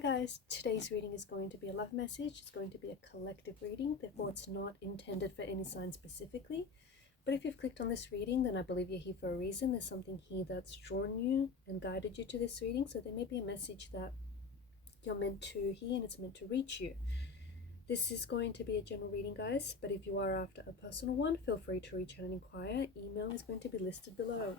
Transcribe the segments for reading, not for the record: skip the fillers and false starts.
Hi guys, today's reading is going to be a love message. It's going to be a collective reading, therefore it's not intended for any sign specifically. But if you've clicked on this reading, then I believe you're here for a reason. There's something here that's drawn you and guided you to this reading. So there may be a message that you're meant to hear and it's meant to reach you. This is going to be a general reading, guys, but if you are after a personal one, feel free to reach out and inquire. Email is going to be listed below.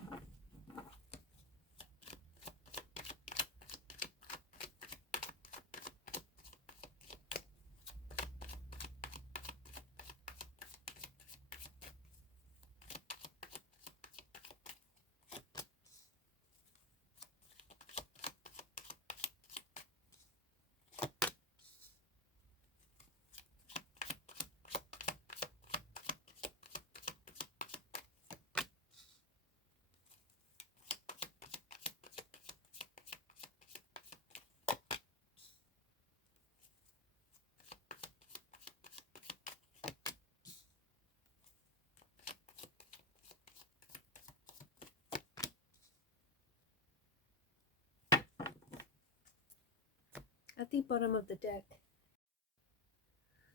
At the bottom of the deck,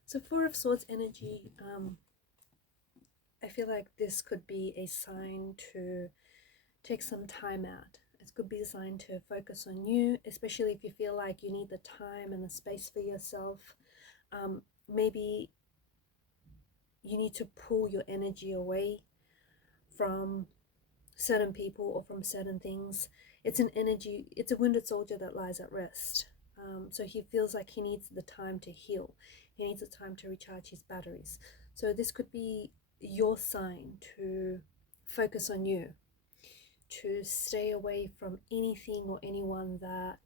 so Four of Swords energy, I feel like this could be a sign to take some time out. It could be a sign to focus on you, especially if you feel like you need the time and the space for yourself. Maybe you need to pull your energy away from certain people or from certain things. It's an energy, it's a wounded soldier that lies at rest. So he feels like he needs the time to heal. He needs the time to recharge his batteries. So this could be your sign to focus on you, to stay away from anything or anyone that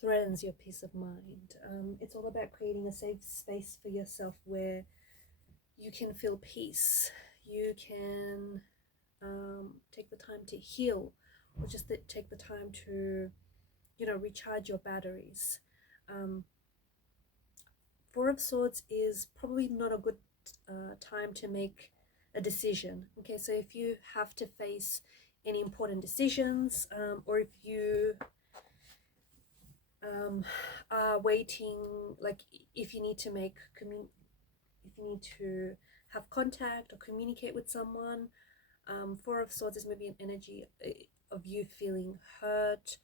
threatens your peace of mind. It's all about creating a safe space for yourself where you can feel peace. You can take the time to heal, or just take the time to, recharge your batteries. Four of Swords is probably not a good time to make a decision. Okay, so if you have to face any important decisions, or if you are waiting, like if you need to have contact or communicate with someone, Four of Swords is maybe an energy of you feeling hurt,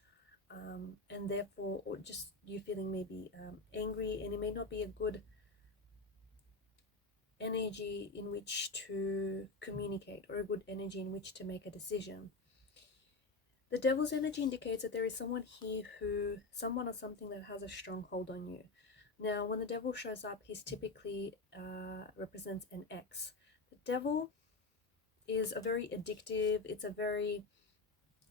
and therefore, or just you feeling maybe angry, and it may not be a good energy in which to communicate or a good energy in which to make a decision. The Devil's energy indicates that there is someone here someone or something that has a strong hold on you. Now, when the Devil shows up, he's typically represents an ex. The Devil is a very addictive, it's a very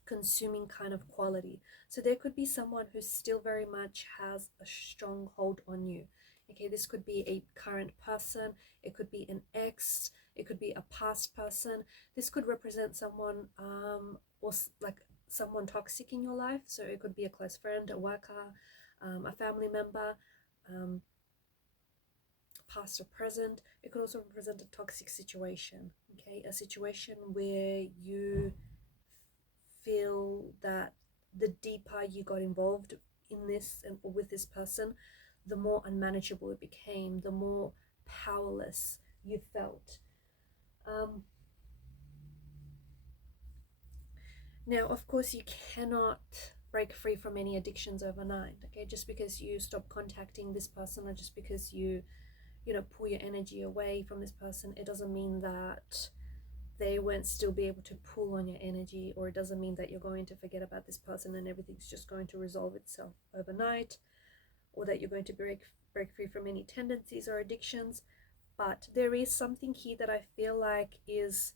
consuming kind of quality. So there could be someone who still very much has a strong hold on you. Okay, this could be a current person, it could be an ex, it could be a past person. This could represent someone or like someone toxic in your life. So it could be a close friend, a worker, a family member, past or present. It could also represent a toxic situation. Okay, a situation where you feel that the deeper you got involved in this and with this person, the more unmanageable it became, the more powerless you felt. Now, of course, you cannot break free from any addictions overnight. Okay, just because you stop contacting this person, or just because you pull your energy away from this person, it doesn't mean that they won't still be able to pull on your energy, or it doesn't mean that you're going to forget about this person and everything's just going to resolve itself overnight, or that you're going to break free from any tendencies or addictions. But there is something here that I feel like is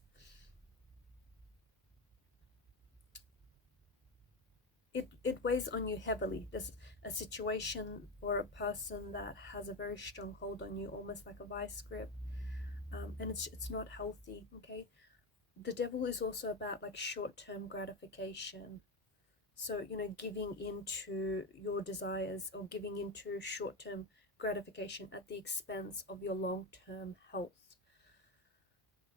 it weighs on you heavily. There's a situation or a person that has a very strong hold on you, almost like a vice grip, and it's not healthy. Okay, the Devil is also about like short-term gratification. So, giving into your desires or giving into short-term gratification at the expense of your long-term health.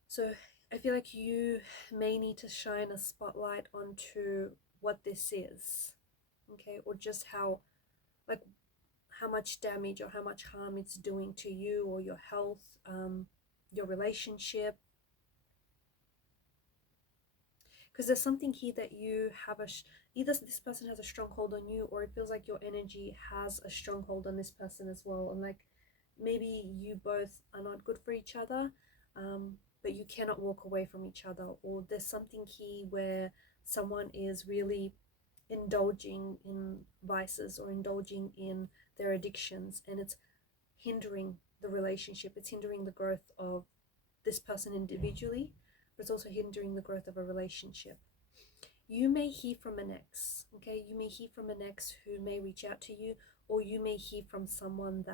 So I feel like you may need to shine a spotlight onto what this is, okay, or just how, like, how much damage or how much harm it's doing to you or your health, your relationship. Because there's something here that you have either this person has a stronghold on you, or it feels like your energy has a stronghold on this person as well. And like maybe you both are not good for each other, but you cannot walk away from each other. Or there's something here where someone is really indulging in vices or indulging in their addictions, and it's hindering the relationship. It's hindering the growth of this person individually, but it's also hindering the growth of a relationship. You may hear from an ex, okay? You may hear from an ex who may reach out to you, or you may hear from someone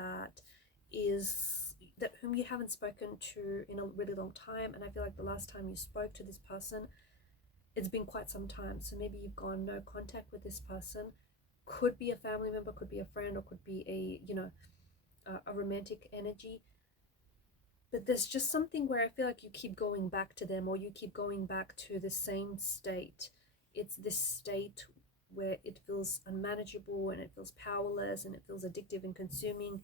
whom you haven't spoken to in a really long time. And I feel like the last time you spoke to this person, it's been quite some time. So maybe you've gone no contact with this person. Could be a family member, could be a friend, or could be a romantic energy. But there's just something where I feel like you keep going back to them, or you keep going back to the same state. It's this state where it feels unmanageable, and it feels powerless, and it feels addictive and consuming.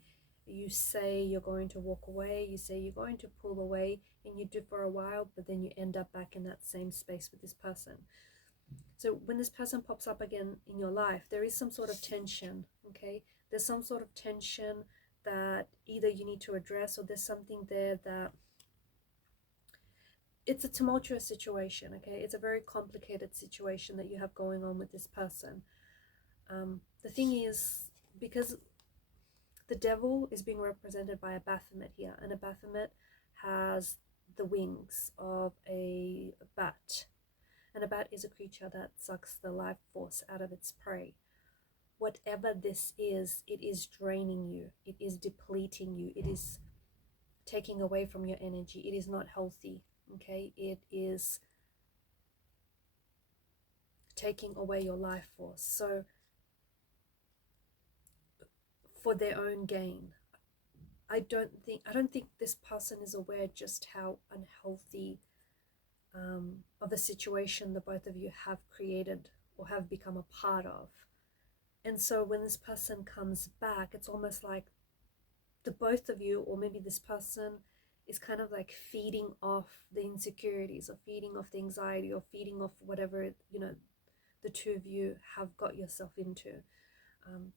You say you're going to walk away, you say you're going to pull away, and you do for a while, but then you end up back in that same space with this person. So when this person pops up again in your life, there is some sort of tension, okay? There's some sort of tension that either you need to address, or there's something there that it's a tumultuous situation, okay? It's a very complicated situation that you have going on with this person. The thing is, because the devil is being represented by a Baphomet here, and a Baphomet has the wings of a bat, and a bat is a creature that sucks the life force out of its prey. Whatever this is, it is draining you, it is depleting you, it is taking away from your energy. It is not healthy, okay? It is taking away your life force. So for their own gain, I don't think this person is aware just how unhealthy of a situation the both of you have created or have become a part of. And so when this person comes back, it's almost like the both of you, or maybe this person, is kind of like feeding off the insecurities, or feeding off the anxiety, or feeding off whatever the two of you have got yourself into.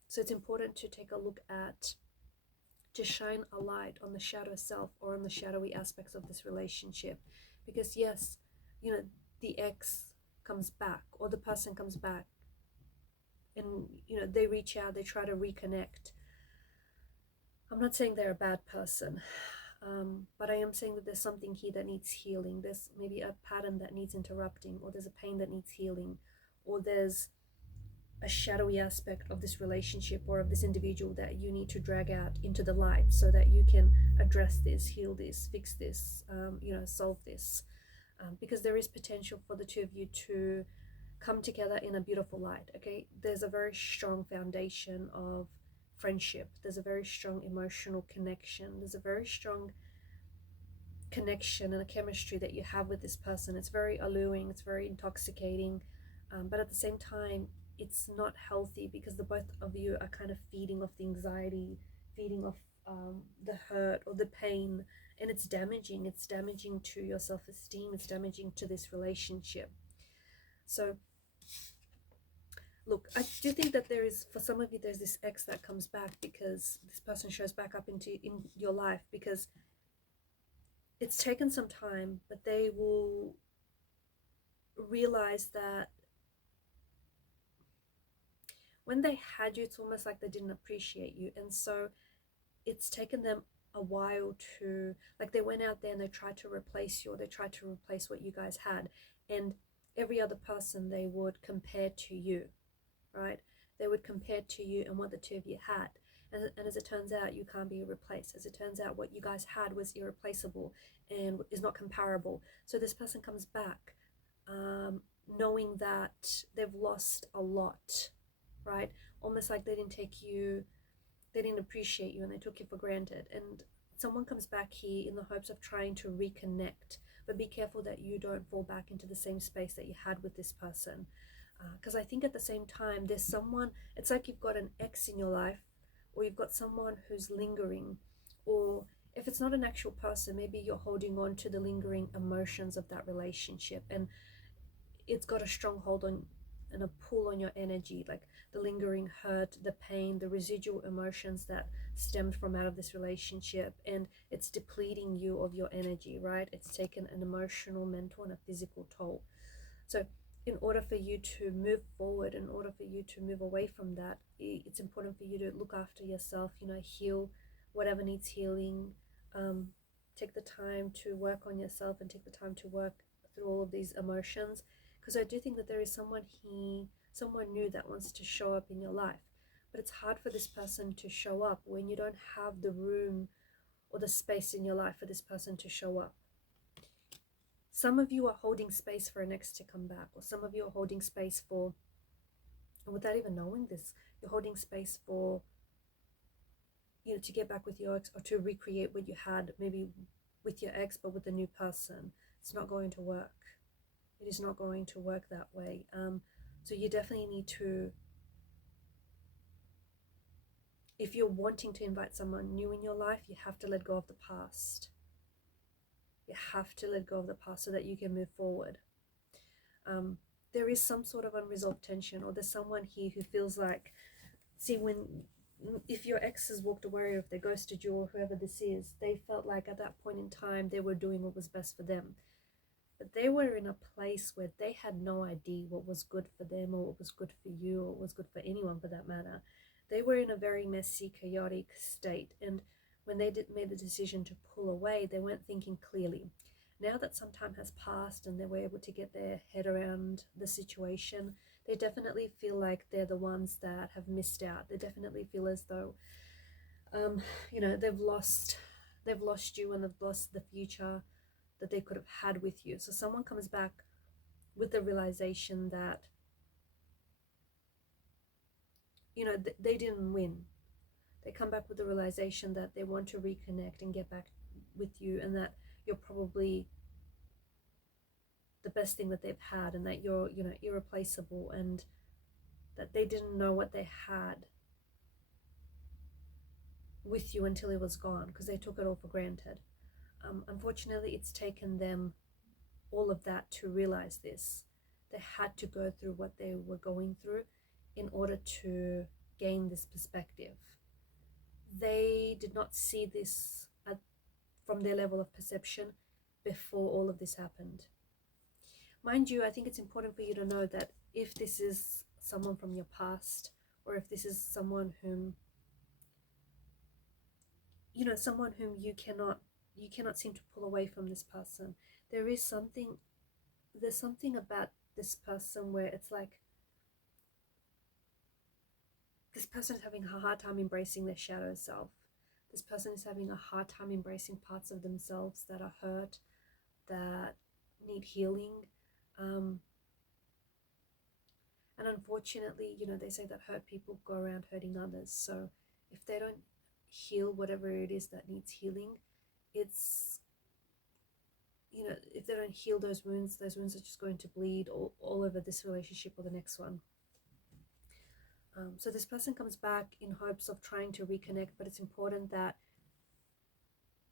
So it's important to take a look at, to shine a light on the shadow self, or on the shadowy aspects of this relationship. Because yes, the ex comes back, or the person comes back, and they reach out, they try to reconnect. I'm not saying they're a bad person, but I am saying that there's something here that needs healing. There's maybe a pattern that needs interrupting, or there's a pain that needs healing, or there's a shadowy aspect of this relationship or of this individual that you need to drag out into the light, so that you can address this, heal this, fix this, solve this, because there is potential for the two of you to come together in a beautiful light, okay? There's a very strong foundation of friendship. There's a very strong emotional connection. There's a very strong connection and a chemistry that you have with this person. It's very alluring, it's very intoxicating, but at the same time, it's not healthy, because the both of you are kind of feeding off the anxiety, feeding off the hurt or the pain, and it's damaging to your self-esteem, it's damaging to this relationship. So look, I do think that there is, for some of you, there's this ex that comes back, because this person shows back up in your life, because it's taken some time, but they will realize that when they had you, it's almost like they didn't appreciate you. And so it's taken them a while to, like, they went out there and they tried to replace you, or they tried to replace what you guys had, and every other person they would compare to you, right? They would compare to you and what the two of you had. And as it turns out, you can't be replaced. As it turns out, what you guys had was irreplaceable and is not comparable. So this person comes back knowing that they've lost a lot, right? Almost like they didn't appreciate you, and they took you for granted. And someone comes back here in the hopes of trying to reconnect, but be careful that you don't fall back into the same space that you had with this person. Because I think at the same time, there's someone, it's like you've got an ex in your life, or you've got someone who's lingering, or if it's not an actual person, maybe you're holding on to the lingering emotions of that relationship, and it's got a strong hold on and a pull on your energy, like the lingering hurt, the pain, the residual emotions that stemmed from out of this relationship, and it's depleting you of your energy, right? It's taken an emotional, mental, and a physical toll. So in order for you to move forward, in order for you to move away from that, it's important for you to look after yourself, heal whatever needs healing. Take the time to work on yourself and take the time to work through all of these emotions, because I do think that there is someone new that wants to show up in your life, but it's hard for this person to show up when you don't have the room or the space in your life for this person to show up. Some of you are holding space for an ex to come back, or some of you are holding space for, and without even knowing this, you're holding space for, to get back with your ex, or to recreate what you had maybe with your ex, but with a new person. It's not going to work. It is not going to work that way. So you definitely need to, if you're wanting to invite someone new in your life, you have to let go of the past. You have to let go of the past so that you can move forward. There is some sort of unresolved tension, or there's someone here who feels like, if your ex has walked away, or if they ghosted you, or whoever this is, they felt like at that point in time they were doing what was best for them. But they were in a place where they had no idea what was good for them, or what was good for you, or what was good for anyone for that matter. They were in a very messy, chaotic state, and when they made the decision to pull away, they weren't thinking clearly. Now that some time has passed and they were able to get their head around the situation, they definitely feel like they're the ones that have missed out. They definitely feel as though, they've lost you, and they've lost the future that they could have had with you. So someone comes back with the realization that, they didn't win. They come back with the realization that they want to reconnect and get back with you, and that you're probably the best thing that they've had, and that you're, irreplaceable, and that they didn't know what they had with you until it was gone, because they took it all for granted. Unfortunately, it's taken them all of that to realize this. They had to go through what they were going through in order to gain this perspective. They did not see this from their level of perception before all of this happened. Mind you, I think it's important for you to know that if this is someone from your past, or if this is someone whom, you cannot seem to pull away from this person, there's something about this person where it's like, this person is having a hard time embracing their shadow self. This person is having a hard time embracing parts of themselves that are hurt, that need healing. And unfortunately, they say that hurt people go around hurting others. So if they don't heal whatever it is that needs healing, it's, if they don't heal those wounds are just going to bleed all over this relationship or the next one. So this person comes back in hopes of trying to reconnect, but it's important that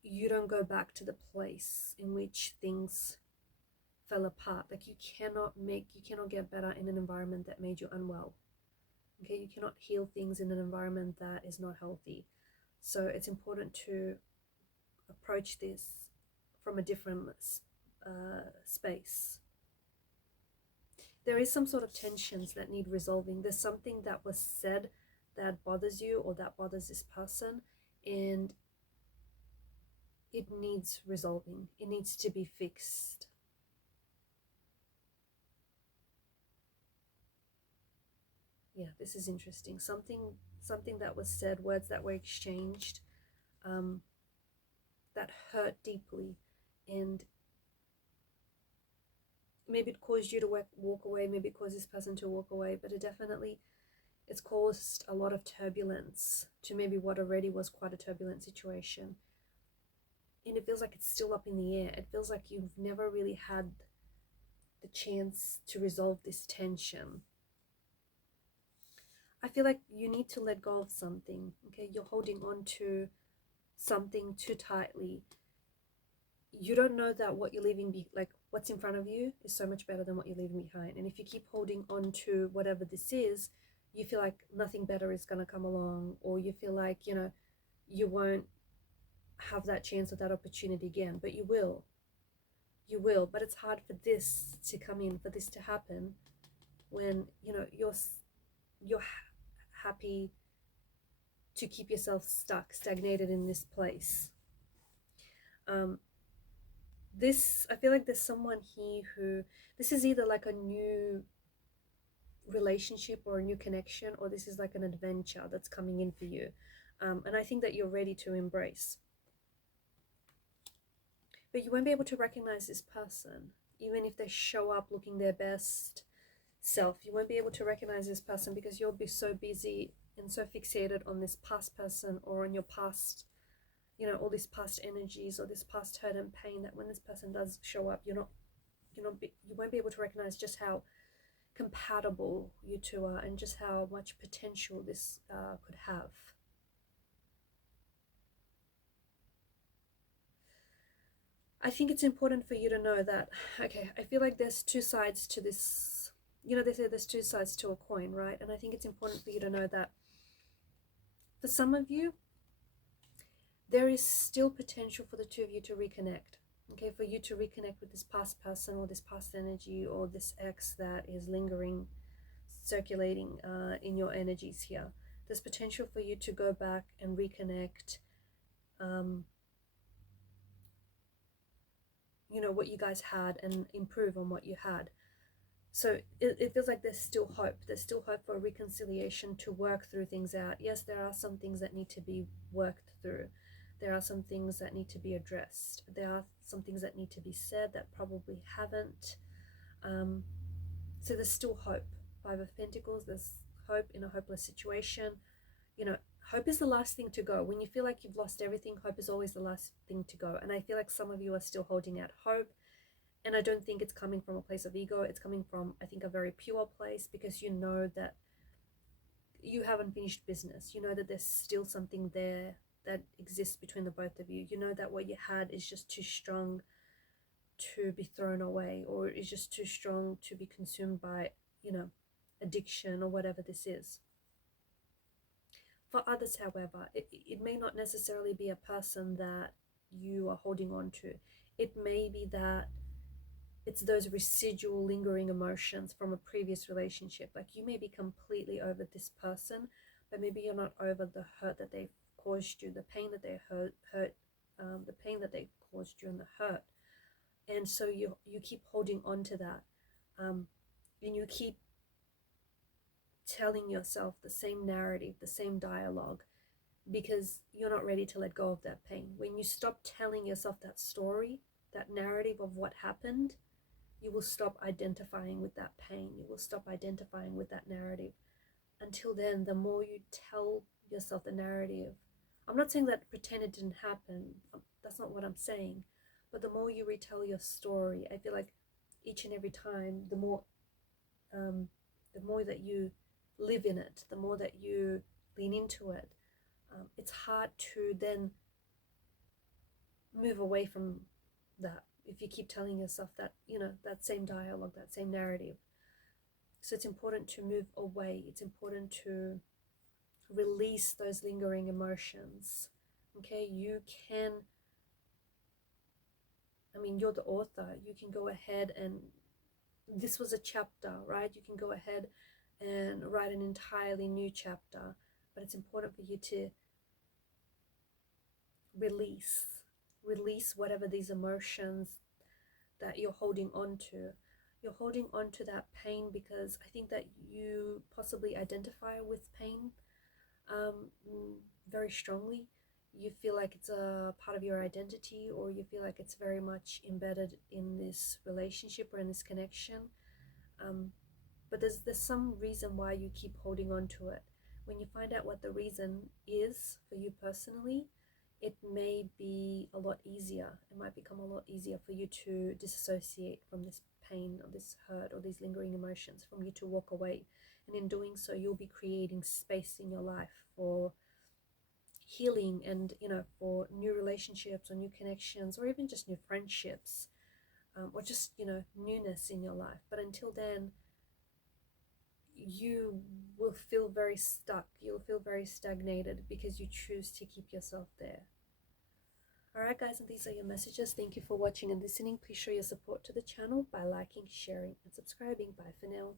you don't go back to the place in which things fell apart. Like, you cannot get better in an environment that made you unwell. Okay, you cannot heal things in an environment that is not healthy. So it's important to approach this from a different space. There is some sort of tensions that need resolving. There's something that was said that bothers you, or that bothers this person, and it needs resolving. It needs to be fixed. Yeah, this is interesting. Something that was said, words that were exchanged, that hurt deeply, and maybe it caused you to walk away, maybe it caused this person to walk away, but it's caused a lot of turbulence to maybe what already was quite a turbulent situation. And it feels like it's still up in the air. It feels like you've never really had the chance to resolve this tension. I feel like you need to let go of something, okay? You're holding on to something too tightly. You don't know that what you're leaving, like what's in front of you is so much better than what you're leaving behind. And if you keep holding on to whatever this is, you feel like nothing better is going to come along, or you feel like, you know, you won't have that chance or that opportunity again, but you will. You will, but it's hard for this to come in, for this to happen when, you know, you're happy to keep yourself stuck, stagnated in this place. This, I feel like there's someone here who, this is either like a new relationship or a new connection, or this is like an adventure that's coming in for you. And I think that you're ready to embrace. But you won't be able to recognize this person, even if they show up looking their best self. You won't be able to recognize this person because you'll be so busy and so fixated on this past person, or on your past, you know, all these past energies or this past hurt and pain, that when this person does show up, you won't be able to recognize just how compatible you two are, and just how much potential this could have. I think it's important for you to know that, okay, I feel like there's two sides to this. You know, they say there's two sides to a coin, right? And I think it's important for you to know that for some of you, there is still potential for the two of you to reconnect. Okay, for you to reconnect with this past person, or this past energy, or this ex that is lingering, circulating in your energies here. There's potential for you to go back and reconnect. You know, what you guys had, and improve on what you had. So it feels like there's still hope. There's still hope for a reconciliation, to work through things out. Yes, there are some things that need to be worked through. There are some things that need to be addressed. There are some things that need to be said that probably haven't. So there's still hope. Five of Pentacles, there's hope in a hopeless situation. You know, hope is the last thing to go. When you feel like you've lost everything, hope is always the last thing to go. And I feel like some of you are still holding out hope. And I don't think it's coming from a place of ego. It's coming from, I think, a very pure place, because you know that you haven't finished business. You know that there's still something there that exists between the both of you. You know that what you had is just too strong to be thrown away, or is just too strong to be consumed by, you know, addiction or whatever this is. For others, however, it may not necessarily be a person that you are holding on to. It may be that it's those residual lingering emotions from a previous relationship. Like, you may be completely over this person, but maybe you're not over the hurt that they've caused you, the pain that they the pain that they caused you, and the hurt. And so you keep holding on to that, and you keep telling yourself the same narrative, the same dialogue, because you're not ready to let go of that pain. When you stop telling yourself that story, that narrative of what happened, you will stop identifying with that pain. You will stop identifying with that narrative. Until then, the more you tell yourself the narrative, I'm not saying that pretend it didn't happen. That's not what I'm saying. But the more you retell your story, I feel like each and every time, the more that you live in it, the more that you lean into it, it's hard to then move away from that if you keep telling yourself that, you know, that same dialogue, that same narrative. So it's important to move away. It's important to release those lingering emotions. Okay, you can, I mean, you're the author. You can go ahead and, this was a chapter, right? You can go ahead and write an entirely new chapter, but it's important for you to release whatever these emotions that you're holding on to. You're holding on to that pain because I think that you possibly identify with pain very strongly. You feel like it's a part of your identity, or you feel like it's very much embedded in this relationship or in this connection. But there's some reason why you keep holding on to it. When you find out what the reason is for you personally, it may be a lot easier. It might become a lot easier for you to disassociate from this pain or this hurt or these lingering emotions, from you to walk away And in doing so, you'll be creating space in your life for healing and, you know, for new relationships or new connections, or even just new friendships, or just, you know, newness in your life. But until then, you will feel very stuck. You'll feel very stagnated because you choose to keep yourself there. Alright guys, and these are your messages. Thank you for watching and listening. Please show your support to the channel by liking, sharing, and subscribing. Bye for now.